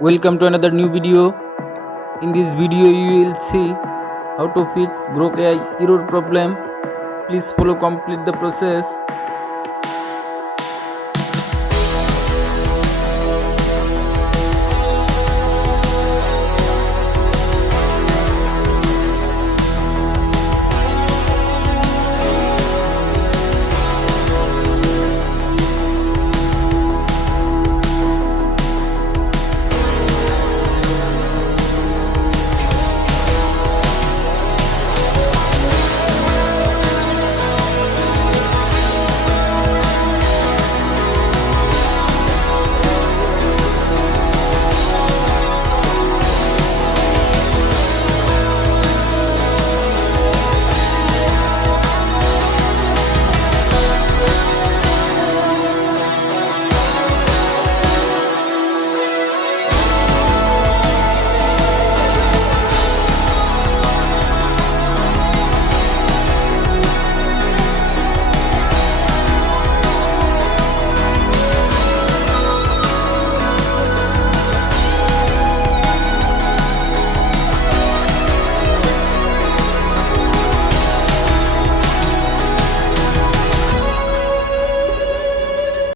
Welcome to another new video. In this video you will see how to fix Grok AI error problem. Please follow complete the process.